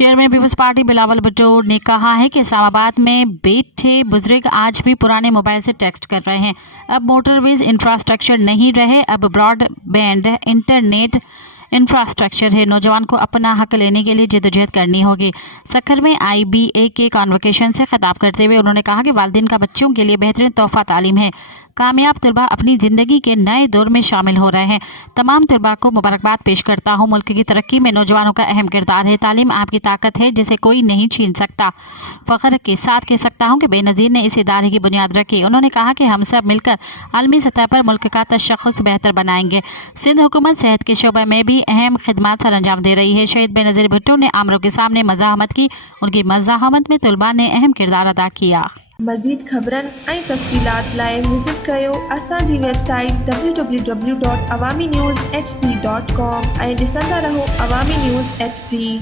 Chairman Peoples Party Bilawal Bhutto ने कहा है कि इस्लामाबाद में बैठे बुजुर्ग आज भी पुराने मोबाइल से टेक्स्ट कर रहे हैं। अब मोटरवेज इंफ्रास्ट्रक्चर नहीं रहे, अब ब्रॉडबैंड इंटरनेट इंफ्रास्ट्रक्चर है। नौजवान को अपना हक लेने के लिए जद्दोजहद करनी होगी। सक्खर में IBA के कॉन्वोकेशन से खिताब करते हुए उन्होंने कहा कि वालिदैन का बच्चों के लिए बेहतरीन तोहफा तालीम है। कामयाब तलबा अपनी ज़िंदगी के नए दौर में शामिल हो रहे हैं। तमाम तलबा को मुबारकबाद पेश करता हूँ। मुल्क की तरक्की में नौजवानों का अहम किरदार है। तालीम आपकी ताकत है जिसे कोई नहीं छीन सकता। फ़ख्र के साथ कह सकता हूँ कि बेनज़ीर ने इस इदारे की बुनियाद रखी। उन्होंने कहा कि हम सब मिलकर आलमी सतह पर मुल्क का तशख़्ख़ुस बेहतर बनाएंगे। सिंध हुकूमत सेहत के शोबे में भी अहम खिदमात सर अंजाम दे रही है। शहीद बेनज़ीर भुट्टो ने आमरों के सामने मज़ाहमत की। उनकी मज़ाहमत में तलबा ने अहम किरदार अदा किया। मज़ीद ख़बरनि ऐं तफ़सीलात लाइ विज़िट कयो असांजी वेबसाइट www.awamiNewsHD.com ऐं ॾिसंदा रहो अवामी न्यूज़ HD।